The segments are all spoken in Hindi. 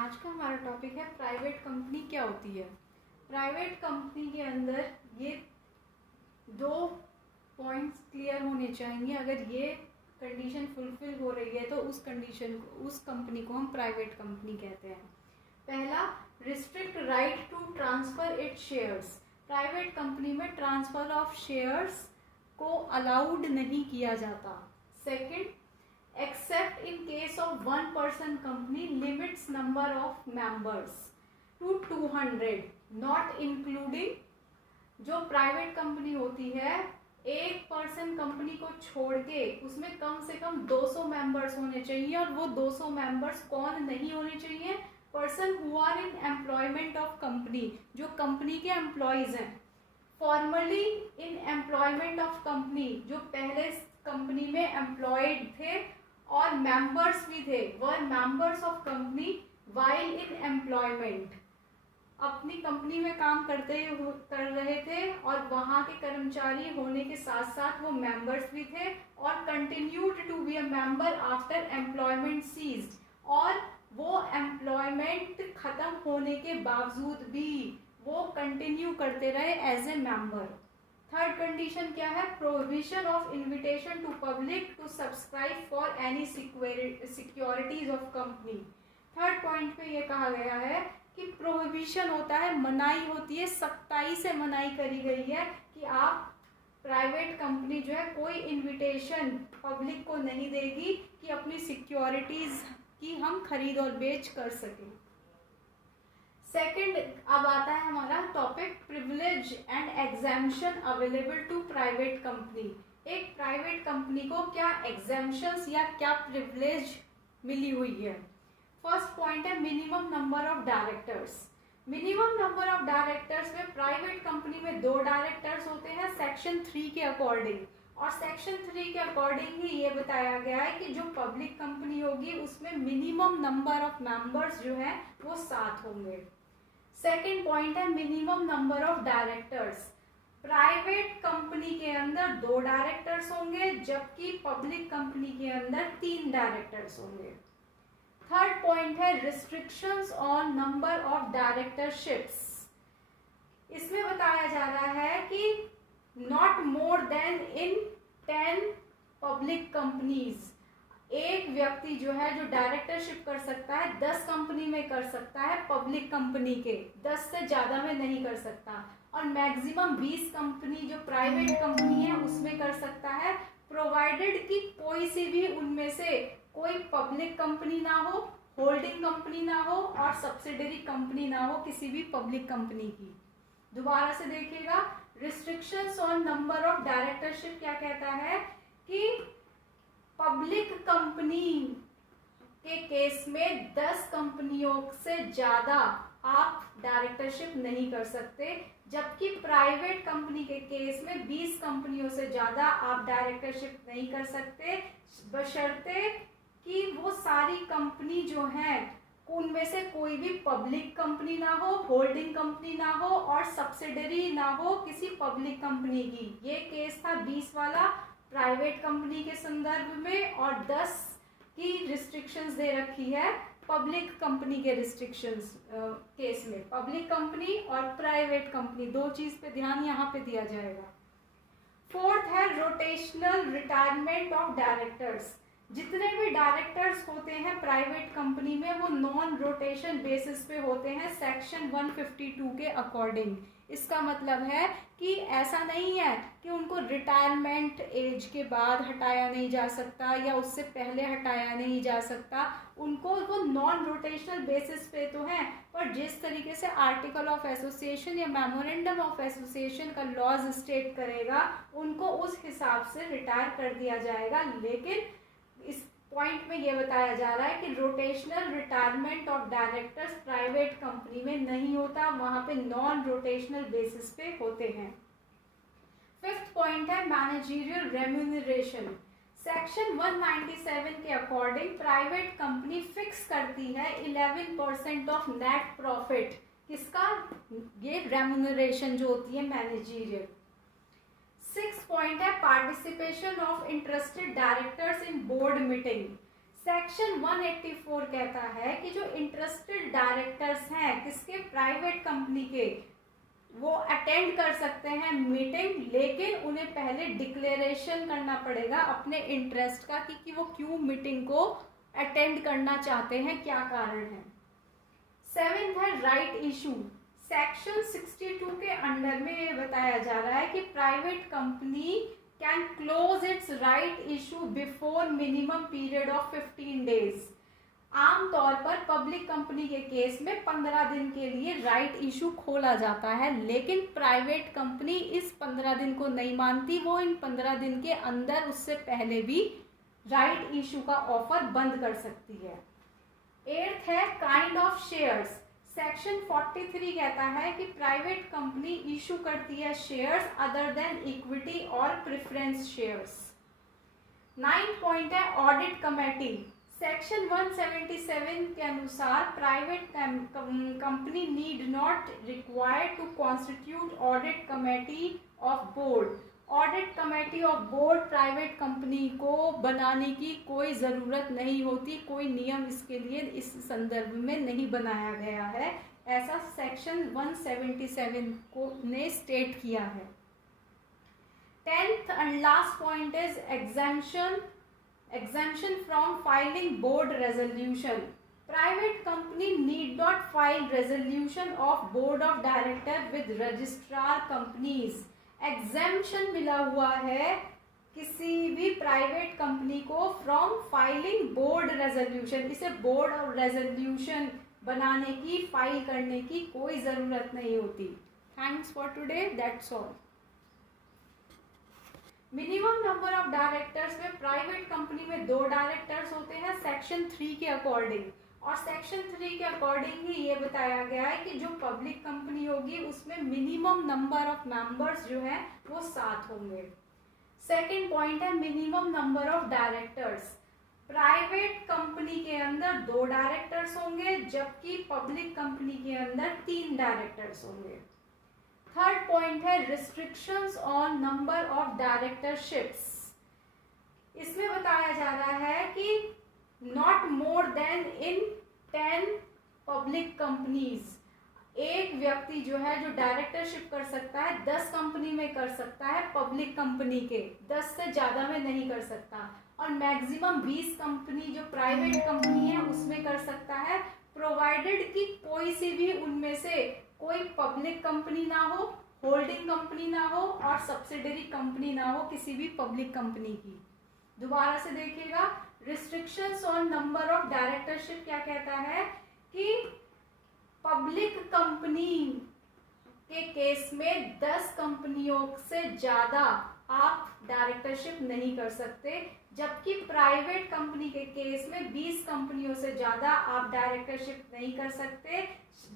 आज का हमारा टॉपिक है प्राइवेट कंपनी क्या होती है। प्राइवेट कंपनी के अंदर ये दो पॉइंट्स क्लियर होने चाहिए। अगर ये कंडीशन फुलफिल हो रही है तो उस कंपनी को हम प्राइवेट कंपनी कहते हैं। पहला, restrict right to transfer its shares. Private company में ट्रांसफर ऑफ शेयर्स को अलाउड नहीं किया जाता। Second, except in case of one person company limits number of members to 200, not including जो प्राइवेट कंपनी होती है एक पर्सन कंपनी को छोड़ के उसमें कम से कम 200 मेंबर्स होने चाहिए। और वो 200 मेंबर्स कौन नहीं होने चाहिए? Person who are in employment of company, जो कंपनी के एम्प्लॉयज हैं। Formally in employment of company, जो पहले कंपनी में एम्प्लॉयड थे और मेंबर्स भी थे, were members of company while in employment. अपनी कंपनी में काम कर रहे थे और वहाँ के कर्मचारी होने के साथ साथ वो मेंबर्स भी थे और continued to be a member after employment ceased, और वो एम्प्लॉयमेंट खत्म होने के बावजूद भी वो कंटिन्यू करते रहे as a member. Third condition क्या है? Prohibition of invitation to public to subscribe for any securities of company. Third point पे ये कहा गया है कि प्रोहिबिशन होता है, मनाही होती है, सख्ताई से मनाही करी गई है कि आप प्राइवेट कंपनी जो है कोई इन्विटेशन पब्लिक को नहीं देगी कि अपनी सिक्योरिटीज की हम खरीद और बेच कर सकें। सेकंड, अब आता है हमारा topic privilege and exemption available to private company. एक प्राइवेट कंपनी को क्या एग्जेम्पशंस या क्या प्रिविलेज मिली हुई है? फर्स्ट पॉइंट है minimum number of directors. Minimum number of directors में प्राइवेट कंपनी में 2 डायरेक्टर्स होते हैं सेक्शन 3 के अकॉर्डिंग, और सेक्शन 3 के अकॉर्डिंग ही ये बताया गया है कि जो पब्लिक कंपनी होगी उसमें मिनिमम नंबर ऑफ मेंबर्स जो है वो 7 होंगे। सेकेंड पॉइंट है minimum number of directors. Private company के अंदर 2 डायरेक्टर्स होंगे जबकि पब्लिक कंपनी के अंदर 3 डायरेक्टर्स होंगे। थर्ड पॉइंट है restrictions on number of directorships. इसमें बताया जा रहा है कि not more then in 10 public companies. एक व्यक्ति जो है जो डायरेक्टरशिप कर सकता है 10 कंपनी में कर सकता है, पब्लिक कंपनी के 10 से ज़्यादा में नहीं कर सकता। और मैक्सिमम 20 कंपनी जो प्राइवेट कंपनी है उसमें कर सकता है, प्रोवाइडेड कि कोई सी भी उनमें से कोई पब्लिक कंपनी ना हो, होल्डिंग कंपनी ना हो और सब्सिडरी कंपनी ना हो किसी भी पब्लिक कंपनी की। दोबारा से देखिएगा, restrictions on number of directorship क्या कहता है कि पब्लिक कंपनी के केस में 10 कंपनियों से ज़्यादा आप डायरेक्टरशिप नहीं कर सकते, जबकि प्राइवेट कंपनी के केस में 20 कंपनियों से ज़्यादा आप डायरेक्टरशिप नहीं कर सकते, बशर्ते कि वो सारी कंपनी जो हैं उनमें से कोई भी पब्लिक कंपनी ना हो, होल्डिंग कंपनी ना हो और सब्सिडरी ना हो किसी पब्लिक कंपनी की। ये केस था 20 वाला प्राइवेट कंपनी के संदर्भ में, और 10 की रिस्ट्रिक्शंस दे रखी है पब्लिक कंपनी के रिस्ट्रिक्शंस केस में। पब्लिक कंपनी और प्राइवेट कंपनी 2 चीज़ पे ध्यान यहाँ पे दिया जाएगा। फोर्थ है रोटेशनल रिटायरमेंट ऑफ डायरेक्टर्स। जितने भी डायरेक्टर्स होते हैं प्राइवेट कंपनी में वो नॉन रोटेशन बेसिस पे होते हैं सेक्शन 152 के अकॉर्डिंग। इसका मतलब है कि ऐसा नहीं है कि उनको रिटायरमेंट एज के बाद हटाया नहीं जा सकता या उससे पहले हटाया नहीं जा सकता, उनको वो नॉन रोटेशनल बेसिस पे तो हैं, पर जिस तरीके से आर्टिकल ऑफ एसोसिएशन या मेमोरेंडम ऑफ एसोसिएशन का लॉज स्टेट करेगा उनको उस हिसाब से रिटायर कर दिया जाएगा। लेकिन इस पॉइंट में ये बताया जा रहा है कि rotational retirement of directors private company में नहीं होता, वहां पे नॉन रोटेशनल बेसिस पे होते हैं। फिफ्थ पॉइंट है मैनेजरियल रेम्यूनरेशन। सेक्शन 197 के अकॉर्डिंग प्राइवेट कंपनी फिक्स करती है 11% ऑफ नेट प्रॉफिट। किसका? ये रेम्यूनरेशन जो होती है मैनेजरियल। 6 पॉइंट है participation of interested directors in board meeting. Section 184 कहता है कि जो इंटरेस्टेड डायरेक्टर्स हैं किसके, प्राइवेट कंपनी के, वो अटेंड कर सकते हैं मीटिंग, लेकिन उन्हें पहले डिक्लेरेशन करना पड़ेगा अपने इंटरेस्ट का कि वो क्यों मीटिंग को अटेंड करना चाहते हैं, क्या कारण है। 7th है राइट इशू। सेक्शन 62 के अंडर में ये बताया जा रहा है कि private company can close it's right issue before minimum period of 15 days. आमतौर पर पब्लिक कंपनी के केस में 15 दिन के लिए राइट इशू खोला जाता है, लेकिन प्राइवेट कंपनी इस 15 दिन को नहीं मानती, वो इन 15 दिन के अंदर उससे पहले भी राइट इशू का ऑफर बंद कर सकती है। 8th है काइंड ऑफ शेयर्स। सेक्शन 43 कहता है कि प्राइवेट कंपनी इशू करती है शेयर्स अदर देन इक्विटी और प्रेफरेंस शेयर्स। 9th पॉइंट है ऑडिट कमेटी। सेक्शन 177 के अनुसार private company need not required to constitute audit committee of board. Audit committee of board private company को बनाने की कोई ज़रूरत नहीं होती, कोई नियम इसके लिए इस संदर्भ में नहीं बनाया गया है, ऐसा सेक्शन 177 को ने स्टेट किया है। 10th and last point is exemption from filing board resolution. Private company need not file resolution of board of director with registrar companies. Exemption मिला हुआ है किसी भी प्राइवेट कंपनी को फ्रॉम फाइलिंग बोर्ड रेजोल्यूशन। इसे बोर्ड और रेजोल्यूशन बनाने की, फाइल करने की कोई ज़रूरत नहीं होती। Thanks for today, that's all. Minimum number of directors में प्राइवेट कंपनी में 2 डायरेक्टर्स होते हैं सेक्शन 3 के अकॉर्डिंग, और सेक्शन 3 के अकॉर्डिंग ही ये बताया गया है कि जो पब्लिक कंपनी होगी उसमें मिनिमम नंबर ऑफ मेंबर्स जो है वो 7 होंगे। सेकंड पॉइंट है minimum number of directors. Private company के अंदर 2 डायरेक्टर्स होंगे, जबकि पब्लिक कंपनी के अंदर 3 डायरेक्टर्स होंगे। थर्ड पॉइंट है restrictions on number of directorships. इसमें बताया जा रहा है कि not more then in 10 public companies. एक व्यक्ति जो है जो डायरेक्टरशिप कर सकता है 10 कंपनी में कर सकता है, पब्लिक कंपनी के 10 से ज़्यादा में नहीं कर सकता, और मैक्सिमम 20 कंपनी जो प्राइवेट कंपनी है उसमें कर सकता है, प्रोवाइडेड कि कोई सी भी उनमें से कोई पब्लिक कंपनी ना हो, होल्डिंग कंपनी ना हो और सब्सिडरी कंपनी ना हो किसी भी पब्लिक कंपनी की। दोबारा से देखिएगा, restrictions on number of directorship क्या कहता है कि पब्लिक कंपनी के केस में 10 कंपनियों से ज़्यादा आप डायरेक्टरशिप नहीं कर सकते, जबकि प्राइवेट कंपनी के केस में 20 कंपनियों से ज़्यादा आप डायरेक्टरशिप नहीं कर सकते,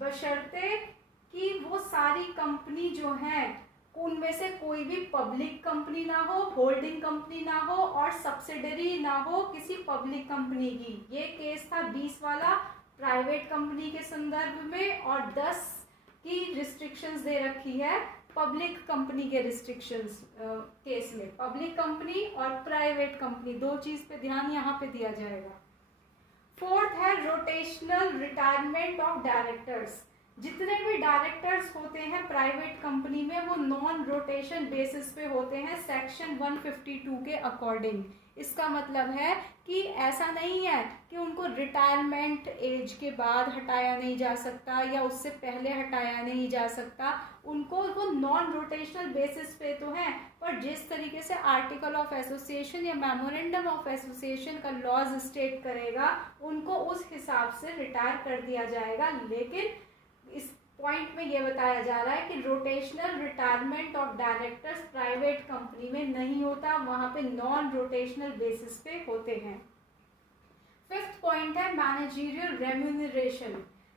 बशर्ते कि वो सारी कंपनी जो हैं उनमें से कोई भी पब्लिक कंपनी ना हो, होल्डिंग कंपनी ना हो और सब्सिडरी ना हो किसी पब्लिक कंपनी की। ये केस था 20 वाला प्राइवेट कंपनी के संदर्भ में, और 10 की रिस्ट्रिक्शंस दे रखी है पब्लिक कंपनी के रिस्ट्रिक्शंस केस में। पब्लिक कंपनी और प्राइवेट कंपनी 2 चीज़ पे ध्यान यहाँ पे दिया जाएगा। 4th है रोटेशनल रिटायरमेंट ऑफ डायरेक्टर्स। जितने भी डायरेक्टर्स होते हैं प्राइवेट कंपनी में वो नॉन रोटेशन बेसिस पे होते हैं सेक्शन 152 के अकॉर्डिंग। इसका मतलब है कि ऐसा नहीं है कि उनको रिटायरमेंट एज के बाद हटाया नहीं जा सकता या उससे पहले हटाया नहीं जा सकता, उनको वो नॉन रोटेशनल बेसिस पे तो हैं, पर जिस तरीके से आर्टिकल ऑफ एसोसिएशन या मेमोरेंडम ऑफ एसोसिएशन का लॉज स्टेट करेगा उनको उस हिसाब से रिटायर कर दिया जाएगा। लेकिन इस पॉइंट में ये बताया जा रहा है कि rotational retirement of directors private company में नहीं होता, वहाँ पे नॉन रोटेशनल बेसिस पे होते हैं। 5th पॉइंट है मैनेजरियल रेम्यूनरेशन।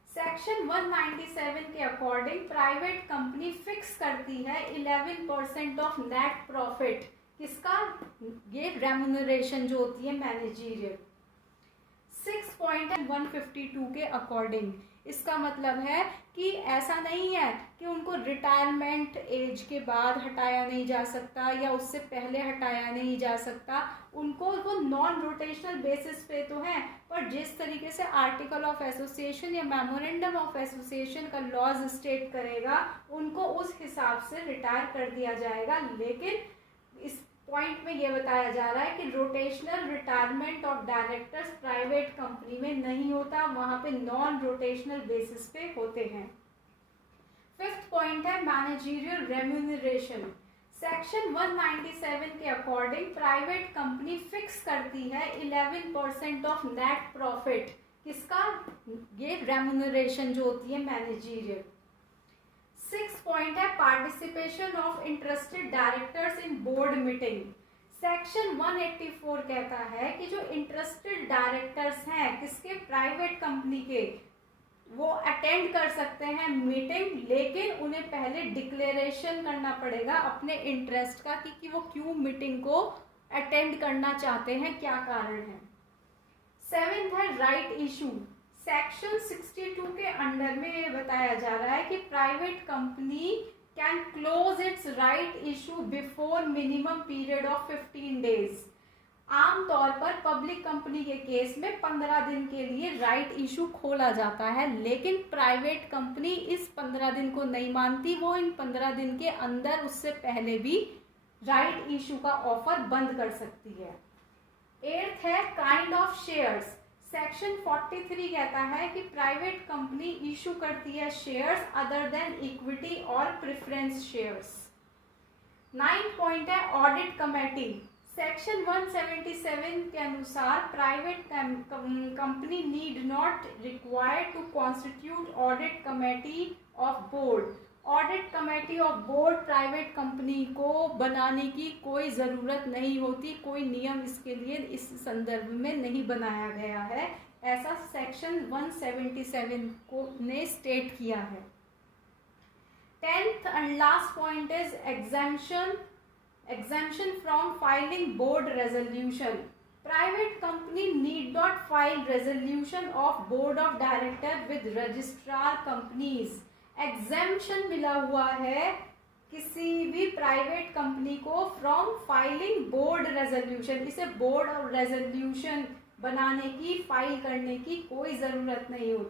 सेक्शन 197 के अकॉर्डिंग प्राइवेट कंपनी फिक्स करती है 11% ऑफ नेट प्रॉफिट। किसका? ये रेम्यूनरेशन जो होती है मैनेजरियल। 6th पॉइंट है 152 के अकॉर्डिंग इसका मतलब है कि ऐसा नहीं है कि उनको रिटायरमेंट एज के बाद हटाया नहीं जा सकता या उससे पहले हटाया नहीं जा सकता, उनको वो नॉन रोटेशनल बेसिस पे तो है, पर जिस तरीके से आर्टिकल ऑफ एसोसिएशन या मेमोरेंडम ऑफ एसोसिएशन का लॉज स्टेट करेगा उनको उस हिसाब से रिटायर कर दिया जाएगा। लेकिन इस पॉइंट में ये बताया जा रहा है कि rotational retirement of directors private company में नहीं होता, वहां पे नॉन रोटेशनल बेसिस पे होते हैं। फिफ्थ पॉइंट है मैनेजरियल रेम्यूनरेशन। सेक्शन 197 के अकॉर्डिंग प्राइवेट कंपनी फिक्स करती है 11% ऑफ नेट प्रॉफिट, किसका, ये रेम्यूनरेशन जो होती है मैनेजरियल। सिक्स पॉइंट है participation of interested directors in board meeting. Section 184 कहता है कि जो इंटरेस्टेड डायरेक्टर्स हैं किसके, प्राइवेट कंपनी के, वो अटेंड कर सकते हैं मीटिंग, लेकिन उन्हें पहले डिक्लेरेशन करना पड़ेगा अपने इंटरेस्ट का कि वो क्यों मीटिंग को अटेंड करना चाहते हैं, क्या कारण है। सेवेंथ है राइट इशू। सेक्शन 62 के अंडर में ये बताया जा रहा है कि private company can close it's right issue before minimum period of 15 days. आमतौर पर पब्लिक कंपनी के केस में 15 दिन के लिए राइट इशू खोला जाता है, लेकिन प्राइवेट कंपनी इस 15 दिन को नहीं मानती, वो इन 15 दिन के अंदर उससे पहले भी राइट इशू का ऑफर बंद कर सकती है। एट्थ है काइंड ऑफ शेयर्स। सेक्शन 43 कहता है कि प्राइवेट कंपनी इशू करती है शेयर्स अदर देन इक्विटी और प्रेफरेंस शेयर्स। 9 पॉइंट है ऑडिट कमेटी। सेक्शन 177 के अनुसार private company need not required to constitute audit committee of board. Audit committee of board private company को बनाने की कोई ज़रूरत नहीं होती, कोई नियम इसके लिए इस संदर्भ में नहीं बनाया गया है, ऐसा सेक्शन 177 को ने स्टेट किया है। 10th and last point is exemption from filing board resolution. Private company need not file resolution of board of director with registrar companies. Exemption मिला हुआ है किसी भी प्राइवेट कंपनी को फ्रॉम फाइलिंग बोर्ड रेजोल्यूशन, इसे बोर्ड और रेजोल्यूशन बनाने की, फाइल करने की कोई ज़रूरत नहीं होती।